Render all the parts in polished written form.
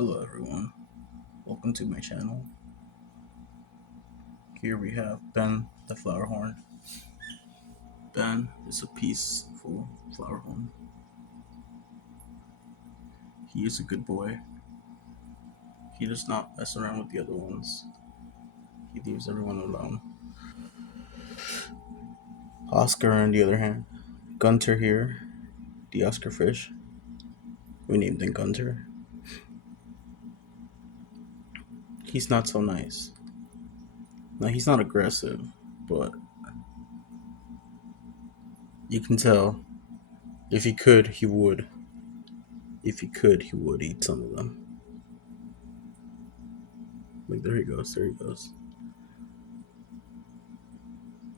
Hello everyone, welcome to my channel. Here we have Ben the Flowerhorn. Ben is a peaceful flowerhorn. He is a good boy. He does not mess around with the other ones. He leaves everyone alone. Oscar on the other hand, Gunter here, the Oscar fish. We named him Gunter. He's not so nice. Now he's not aggressive, but you can tell if he could, he would. If he could, he would eat some of them. Like there he goes, there he goes.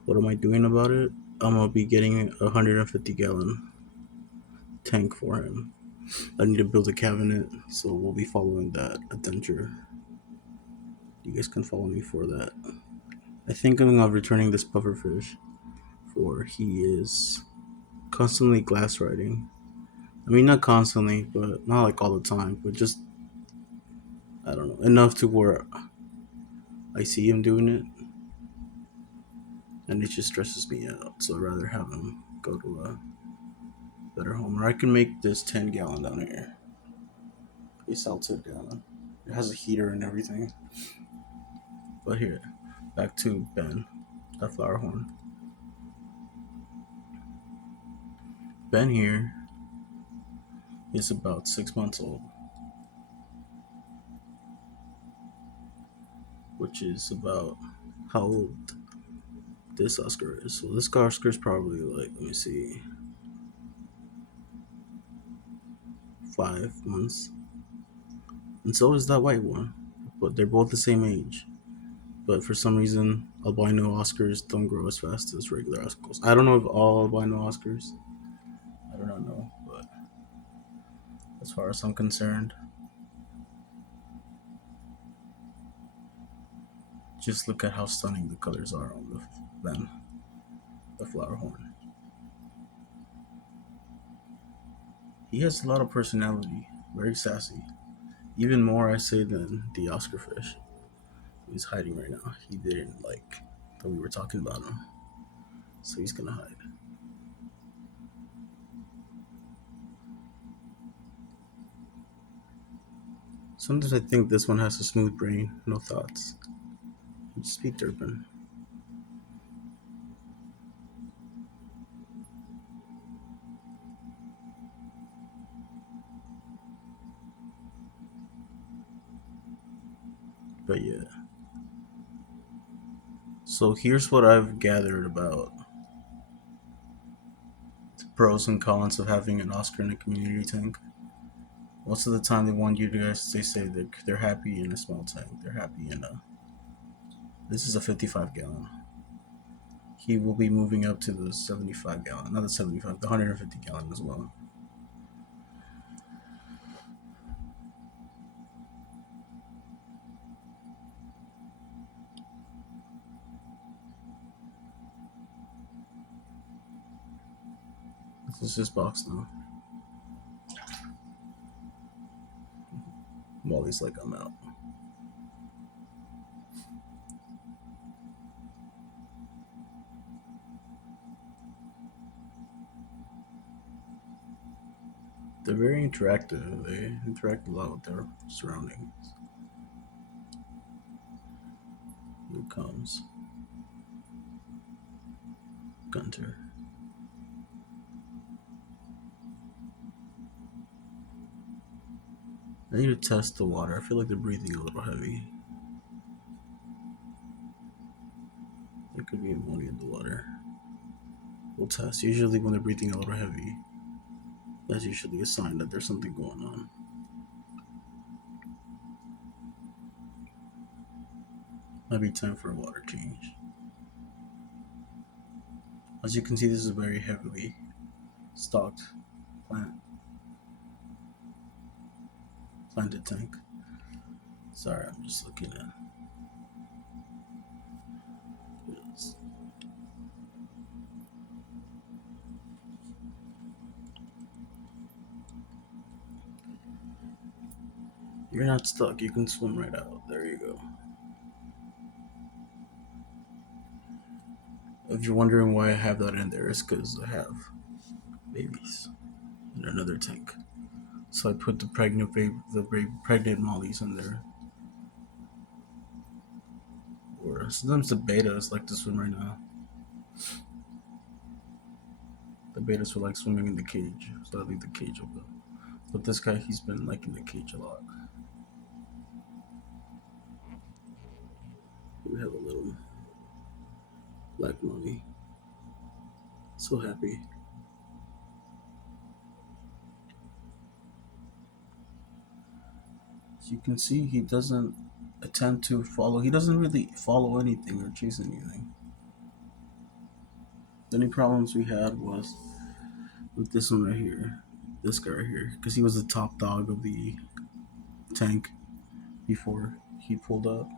What am I doing about it? I'm gonna be getting a 150-gallon tank for him. I need to build a cabinet, so we'll be following that adventure. You guys can follow me for that. I think I'm returning this pufferfish, for he is constantly glass riding. I mean, not constantly, but not like all the time, but just, I don't know, enough to where I see him doing it, and it just stresses me out. So I'd rather have him go to a better home, or I can make this 10-gallon down here. It's out 10-gallon. It has a heater and everything. But here, back to Ben, the Flowerhorn. Ben here is about 6 months old, which is about how old this Oscar is. So this Oscar is probably like, let me see, 5 months. And so is that white one. But they're both the same age. But for some reason, albino Oscars don't grow as fast as regular Oscars. I don't know if all albino Oscars. I do not know. But as far as I'm concerned, just look at how stunning the colors are on the Flowerhorn. He has a lot of personality, very sassy. Even more, I say, than the Oscar fish. He's hiding right now. He didn't like that we were talking about him, so he's gonna hide. Sometimes I think this one has a smooth brain, no thoughts. He'd just be derping. But yeah. So here's what I've gathered about the pros and cons of having an Oscar in a community tank. Most of the time, they want you guys. They say they're happy in a small tank. They're happy in a. This is a 55-gallon. He will be moving up to the 75-gallon, not the 75, the 150-gallon as well. This is his box now. Molly's like, I'm out. They're very interactive. They interact a lot with their surroundings. Here comes Gunter. I need to test the water. I feel like they're breathing a little heavy. There could be ammonia in the water. We'll test. Usually, when they're breathing a little heavy, that's usually a sign that there's something going on. Might be time for a water change. As you can see, this is a very heavily stocked plant. Planted tank. Sorry, I'm just looking at this. You're not stuck. You can swim right out. There you go. If you're wondering why I have that in there, it's because I have babies in another tank. So I put the pregnant mollies in there. Or sometimes the betas like to swim right now. The betas were like swimming in the cage, so I leave the cage open. But this guy, he's been liking the cage a lot. We have a little black molly. So happy. As you can see, he doesn't attempt to follow. He doesn't really follow anything or chase anything. The only problems we had was with this one right here, this guy right here, because he was the top dog of the tank before he pulled up,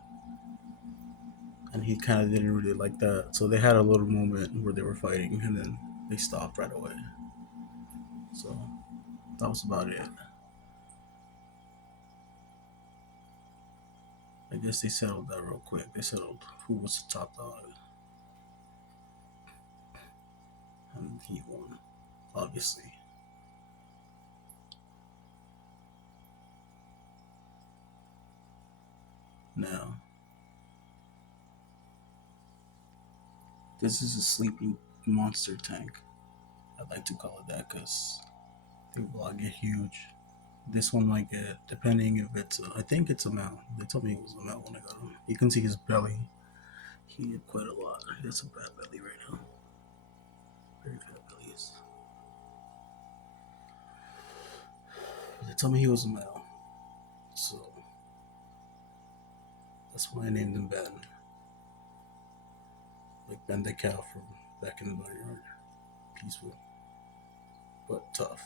and he kind of didn't really like that. So they had a little moment where they were fighting, and then they stopped right away. So that was about it. I guess they settled that real quick. They settled who was the top dog, and he won, obviously. Now, this is a sleeping monster tank. I'd like to call it that because they will get huge. This one might get, depending if it's, I think it's a male. They told me it was a male when I got him. You can see his belly. He had quite a lot. He has a bad belly right now. Very fat bellies. But they told me he was a male. So that's why I named him Ben. Like Ben the cow from back in the barnyard. Peaceful, but tough.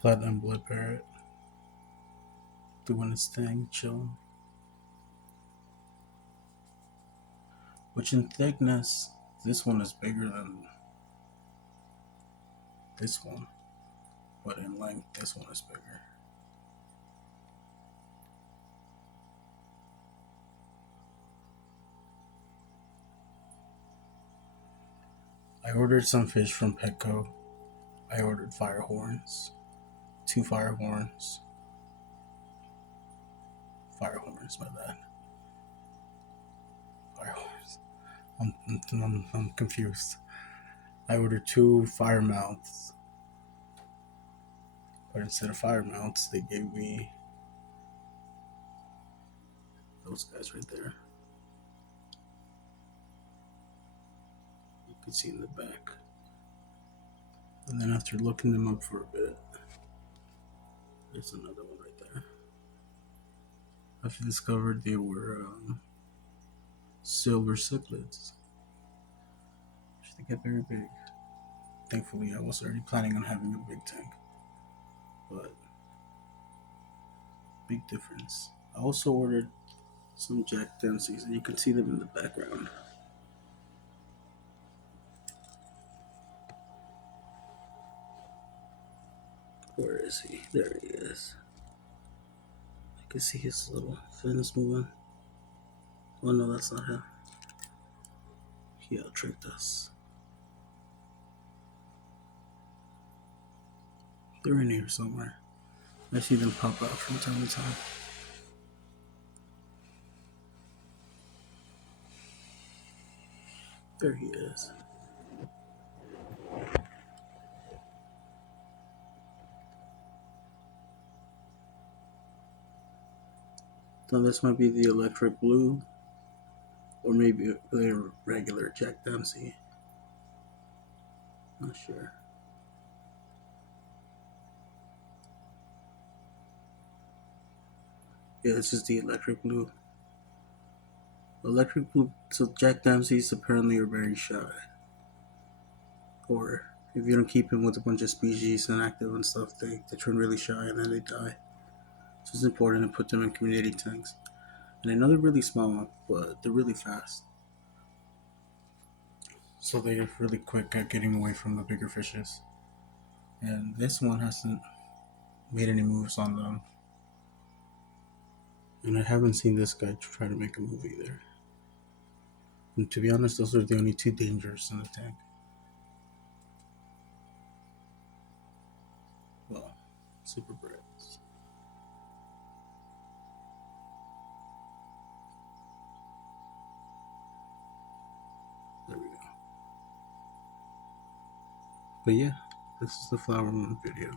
Platinum blood parrot. Doing his thing, chilling. Which in thickness, this one is bigger than this one. But in length, this one is bigger. I ordered some fish from Petco. I ordered fire horns. Two fire horns. Fire horns, my bad. Fire horns. I'm confused. I ordered two fire mounts. But instead of fire mounts, they gave me those guys right there. You can see in the back. And then after looking them up for a bit, there's another one right there. I've discovered they were silver cichlids. They get very big. Thankfully, I was already planning on having a big tank, but big difference. I also ordered some Jack Dempsey's, and you can see them in the background. Where is he? There he is. I can see his little fins moving. Oh no, that's not him. He out tricked us. They're in here somewhere. I see them pop out from time to time. There he is. Now this might be the electric blue, or maybe a regular Jack Dempsey. Not sure. Yeah, this is the electric blue. Electric blue. So Jack Dempsey's apparently are very shy. Or if you don't keep him with a bunch of species and active and stuff, they turn really shy and then they die. So it's important to put them in community tanks. And I know they're really small, but they're really fast. So they're really quick at getting away from the bigger fishes. And this one hasn't made any moves on them. And I haven't seen this guy try to make a move either. And to be honest, those are the only two dangers in the tank. Well, super breads. There we go. But yeah, this is the Flowerhorn video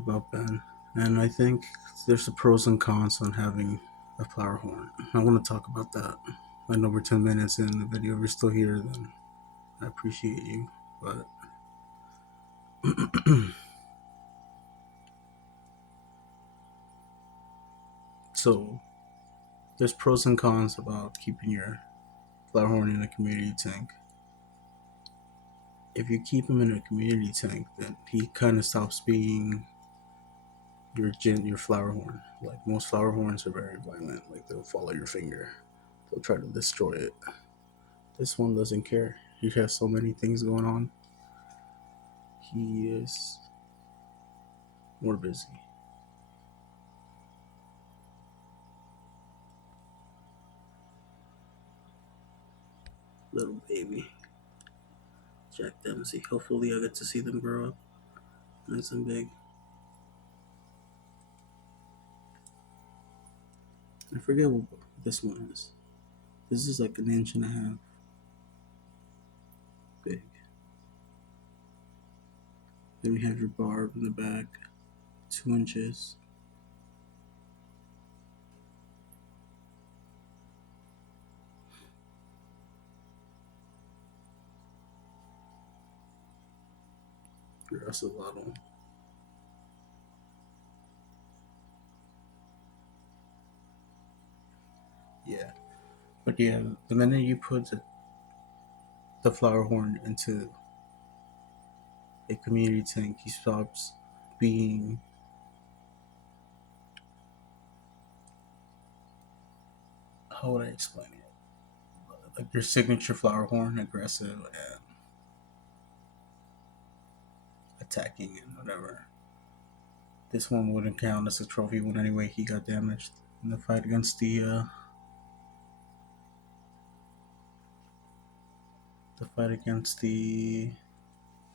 about Ben. And I think there's the pros and cons on having a Flowerhorn. I want to talk about that. I know we're 10 minutes in the video. If you're still here, then I appreciate you. But so there's pros and cons about keeping your Flowerhorn in a community tank. If you keep him in a community tank, then he kind of stops being your Flowerhorn. Like most Flowerhorns are very violent. Like they'll follow your finger. They'll try to destroy it. This one doesn't care. He has so many things going on. He is more busy. Little baby. Jack Dempsey. Hopefully I get to see them grow up nice and big. I forget what this one is. This is like an inch and a half big. Then we have your barb in the back, 2 inches. Your ocelotl. Yeah. But yeah, the minute you put the Flowerhorn into a community tank, he stops being, how would I explain it? Like your signature Flowerhorn, aggressive and attacking and whatever. This one wouldn't count as a trophy one anyway. He got damaged in the fight against the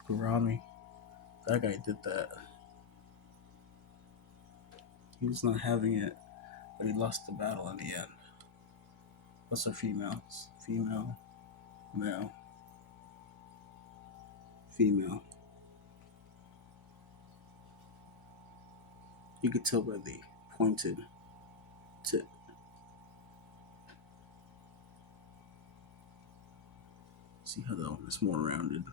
Gurami. That guy did that. He was not having it, but he lost the battle in the end. What's a female? Female, male, female. You could tell by the pointed tip. See how that one is more rounded.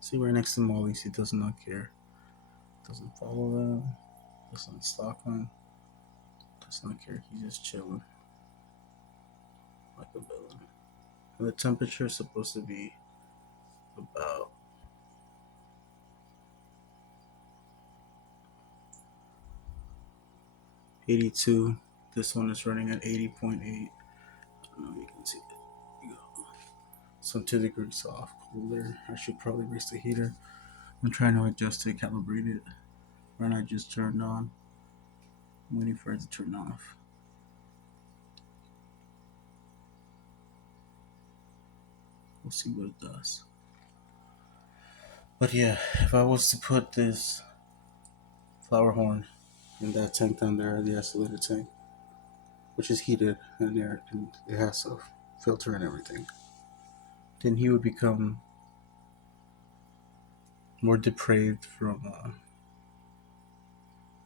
See right next to Molly's, he does not care. Doesn't follow them. Doesn't stalk them. Does not care. He's just chilling like a villain. And the temperature is supposed to be about 82. This one is running at 80.8. I don't know if you can see it. So 2 degrees off, cooler. I should probably raise the heater. I'm trying to adjust to calibrate it. Right now I just turned on. I'm waiting for it to turn off. We'll see what it does. But yeah, if I was to put this Flowerhorn in that tank down there, the isolated tank, which is heated and air, and it has a filter and everything, then he would become more depraved from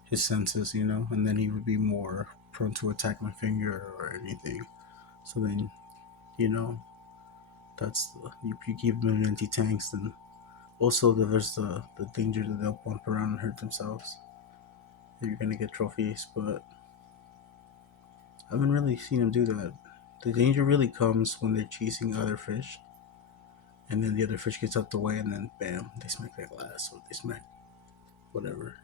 his senses, and then he would be more prone to attack my finger or anything. So then, you know, that's if you keep them in empty tanks, then also there's the danger that they'll bump around and hurt themselves. You're gonna get trophies, but I haven't really seen them do that. The danger really comes when they're chasing other fish, and then the other fish gets out the way, and then bam, they smack their glass or they smack whatever.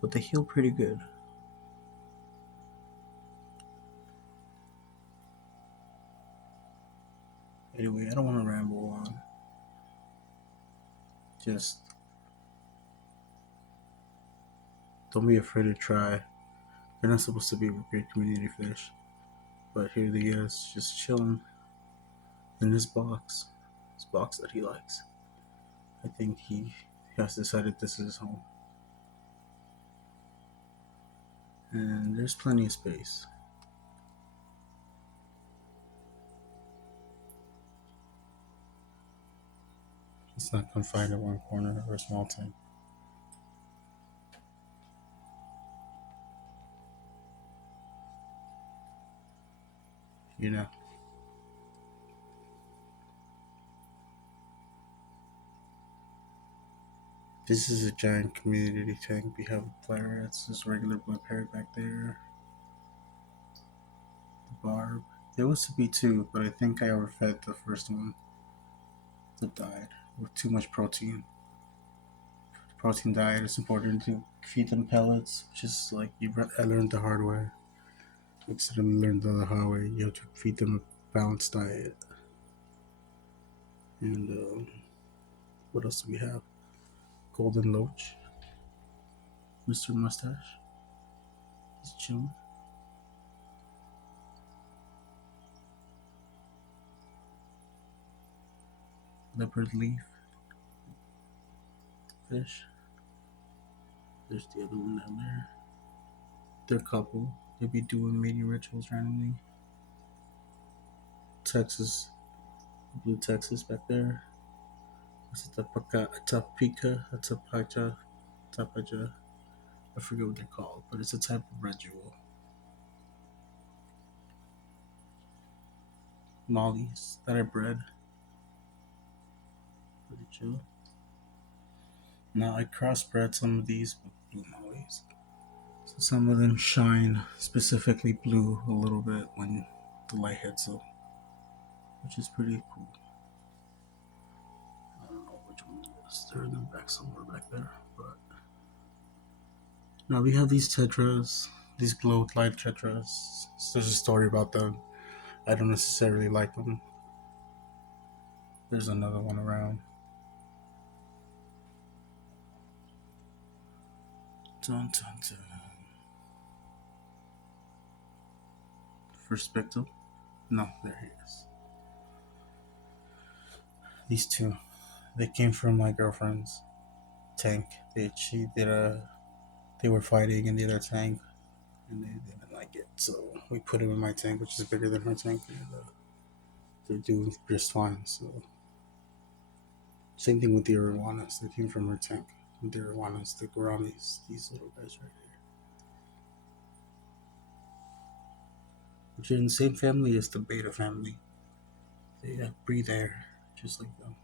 but they heal pretty good. Anyway, I don't want to ramble on. Just don't be afraid to try. They're not supposed to be great community fish, but here he is, just chilling in this box that he likes. I think he has decided this is his home, and there's plenty of space. He's not confined in one corner or a small tank. You know, this is a giant community tank. We have clarets, this regular blue parrot back there, the barb. There was to be two, but I think I overfed the first one that died with too much protein. Protein diet, it's important to feed them pellets, which is like I learned the hard way. Instead of learned the hard way, you have to feed them a balanced diet. And what else do we have? Golden Loach, Mr. Mustache, he's chilling. Leopard Leaf Fish. There's the other one down there. They're a couple. They'll be doing mating rituals randomly. Texas, blue Texas back there. What's it? Tapaja. I forget what they're called, but it's a type of red jewel. Mollies that are bred. Pretty chill. Now I crossbred some of these with blue mollies. So some of them shine specifically blue a little bit when the light hits them, which is pretty cool. I don't know which one it is. They're in the back somewhere back there. But now we have these tetras, these glow light tetras. So there's a story about them. I don't necessarily like them. There's another one around. Dun, dun, dun. First victim? No, there he is. These two, they came from my girlfriend's tank. She did a. They were fighting in the other tank, and they didn't like it. So we put them in my tank, which is bigger than her tank. And, they're doing just fine. So same thing with the arowanas. They came from her tank. The arowanas, the gouramis, these little guys right here, which are in the same family as the beta family. They breathe air just like them.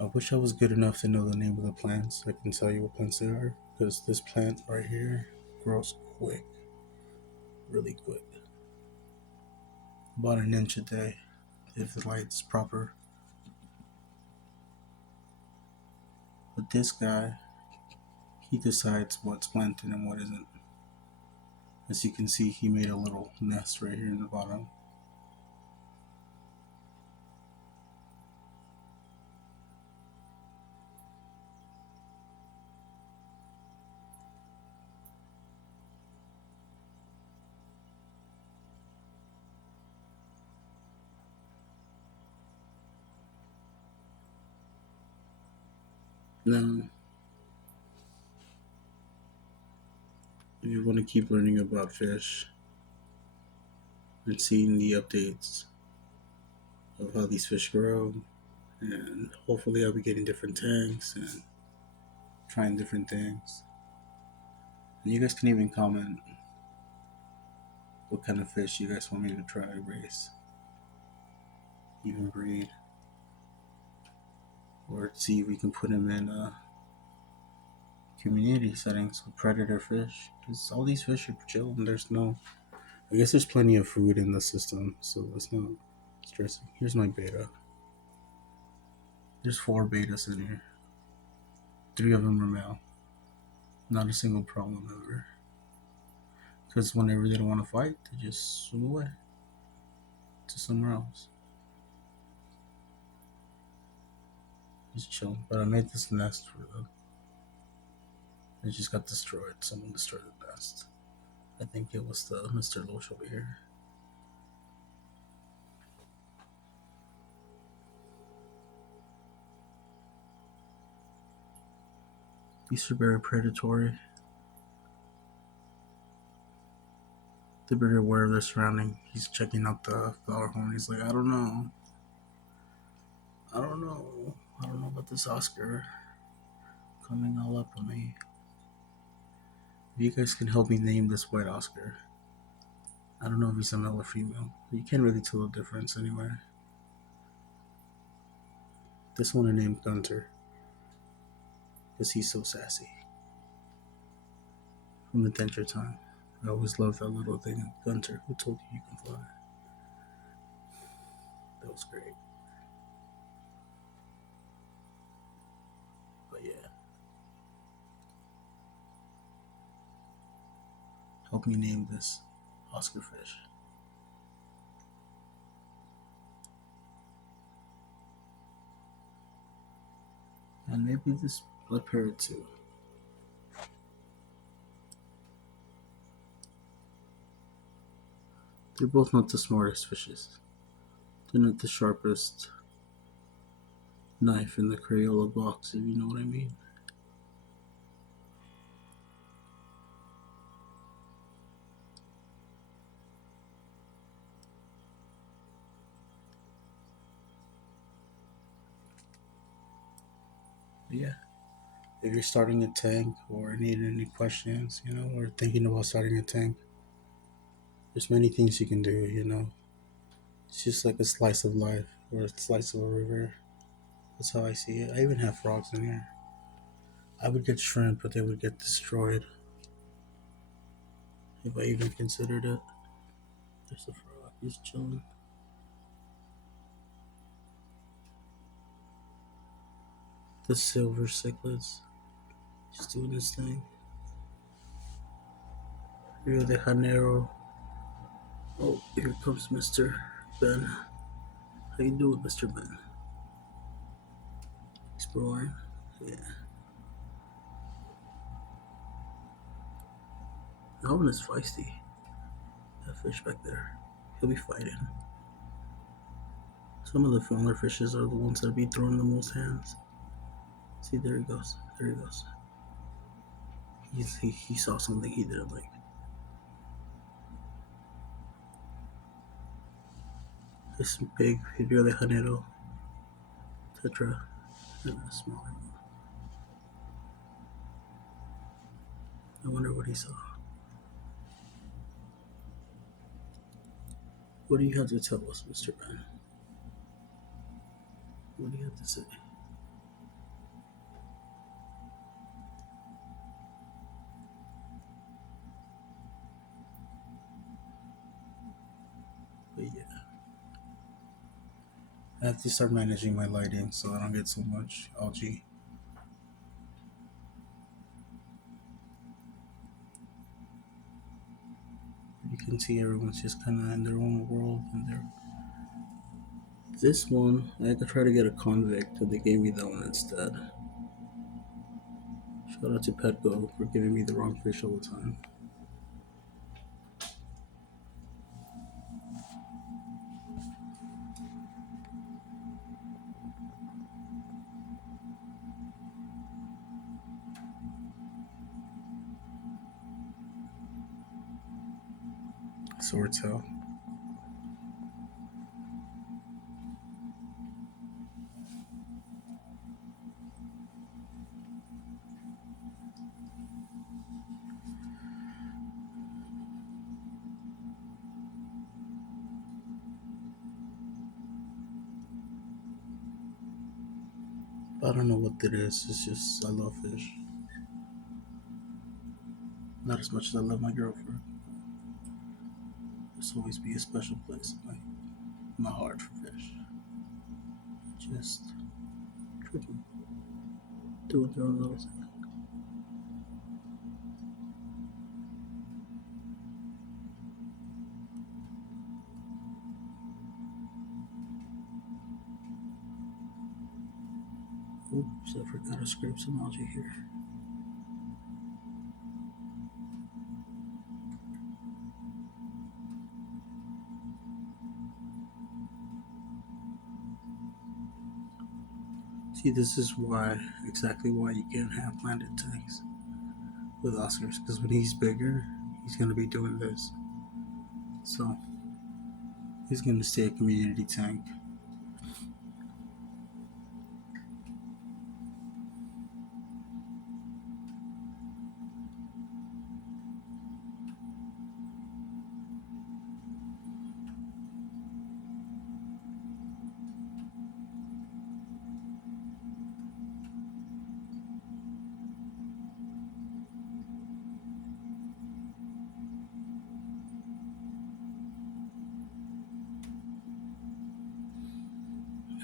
I wish I was good enough to know the name of the plants. I can tell you what plants they are, because this plant right here grows quick, really quick. About an inch a day if the light's proper. But this guy, he decides what's planted and what isn't. As you can see, he made a little nest right here in the bottom. Now, if you want to keep learning about fish and seeing the updates of how these fish grow, and hopefully I'll be getting different tanks and trying different things. And you guys can even comment what kind of fish you guys want me to try race, even breed, or see if we can put them in community settings with predator fish. Because all these fish are chill, and there's no. I guess there's plenty of food in the system, so it's not stressing. Here's my beta. There's four betas in here. Three of them are male. Not a single problem ever. Because whenever they don't want to fight, they just swim away to somewhere else. Just chill. But I made this nest for them. It just got destroyed. Someone destroyed the nest. I think it was the Mr. Loach over here. These are very predatory. They're very aware of their surrounding. He's checking out the Flowerhorn. He's like, I don't know. I don't know. I don't know about this Oscar coming all up on me. If you guys can help me name this white Oscar. I don't know if he's a male or female. You can't really tell the difference anyway. This one I named Gunter because he's so sassy. From Adventure Time. I always loved that little thing, Gunter, who told you you can fly. That was great. But yeah. Help me name this Oscar fish. And maybe this blood parrot too. They're both not the smartest fishes. They're not the sharpest knife in the Crayola box, if you know what I mean. But yeah. If you're starting a tank or need any questions, or thinking about starting a tank, there's many things you can do. It's just like a slice of life or a slice of a river. That's how I see it. I even have frogs in here. I would get shrimp, but they would get destroyed if I even considered it. There's a frog. He's chilling. The silver cichlids. Just doing his thing. Rio de Janeiro. Oh, here comes Mr. Ben. How you doing, Mr. Ben? Exploring? Yeah. That one is feisty. That fish back there. He'll be fighting. Some of the smaller fishes are the ones that be throwing the most hands. See, there he goes. There he goes. He saw something he didn't like. This big Rio de Janeiro tetra and a smaller one. I wonder what he saw. What do you have to tell us, Mr. Ben? What do you have to say? But yeah. I have to start managing my lighting so I don't get so much algae. You can see everyone's just kind of in their own world and they're. This one, I could try to get a convict, but they gave me that one instead. Shout out to Petco for giving me the wrong fish all the time. Swordtail. I don't know what it is. It's just I love fish. Not as much as I love my girlfriend. There's always be a special place in my heart for fish. Just freaking doing their own little thing. Oops, I forgot to scrape some algae here. See, this is exactly why you can't have planted tanks with Oscars, because when he's bigger, he's gonna be doing this. So he's gonna stay a community tank.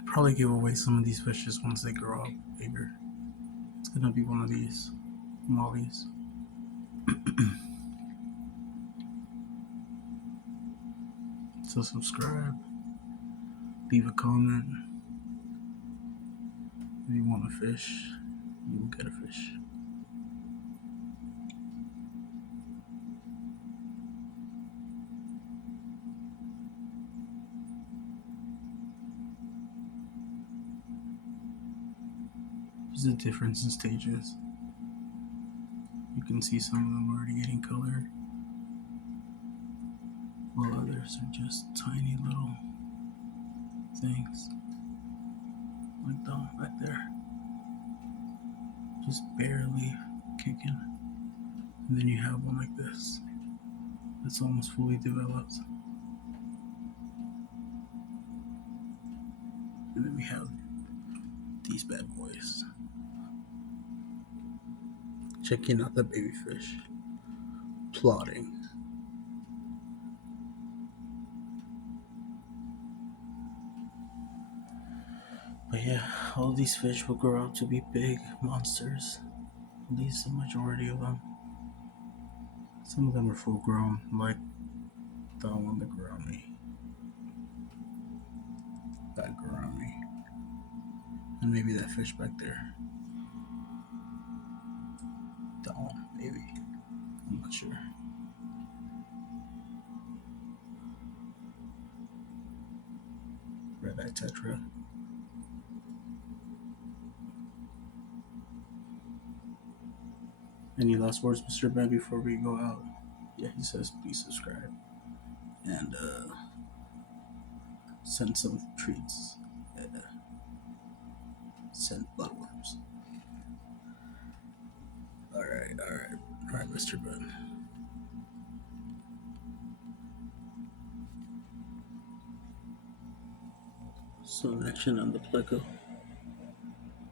I'll probably give away some of these fishes once they grow up bigger. It's gonna be one of these mollies. So subscribe, leave a comment. If you want a fish, you will get a fish. There's a difference in stages. You can see some of them already getting colored, while others are just tiny little things, like that one back there, just barely kicking. And then you have one like this that's almost fully developed. And then we have these bad boys. Checking out the baby fish, plotting. But yeah, all these fish will grow up to be big monsters. At least the majority of them. Some of them are full grown, like the one that grew on me. That grew on me. And maybe that fish back there. That one, maybe. I'm not sure. Red-eye tetra. Any last words, Mr. Ben, before we go out? Yeah, he says please subscribe. And send some treats. Send bloodworms. Alright, Mr. Ben. Some action on the pleco.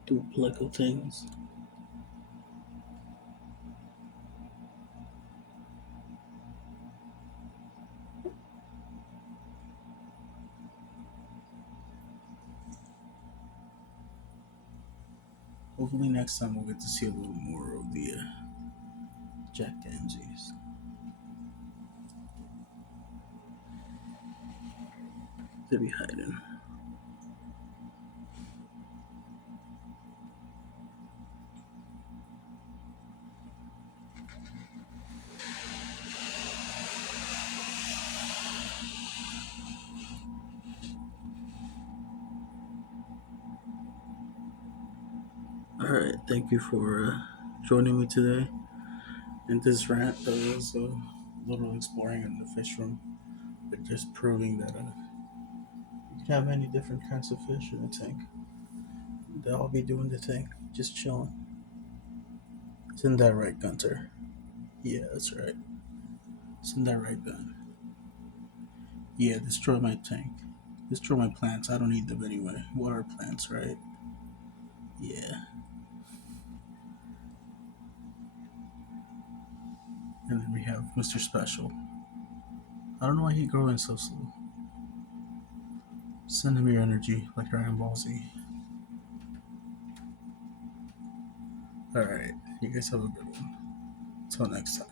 Do pleco things. Hopefully next time we'll get to see a little more of the Jack Danzies. They be hiding. Alright, thank you for joining me today in this rant that was a little exploring in the fish room, but just proving that you can have many different kinds of fish in a tank. They'll all be doing the thing, just chilling. Isn't that right, Gunter? Yeah, that's right. Isn't that right, Ben? Yeah, destroy my tank. Destroy my plants. I don't need them anyway. What are plants, right? Yeah. And then we have Mr. Special. I don't know why he's growing so slow. Send him your energy like Dragon Ball Z. All right. You guys have a good one. Till next time.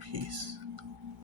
Peace.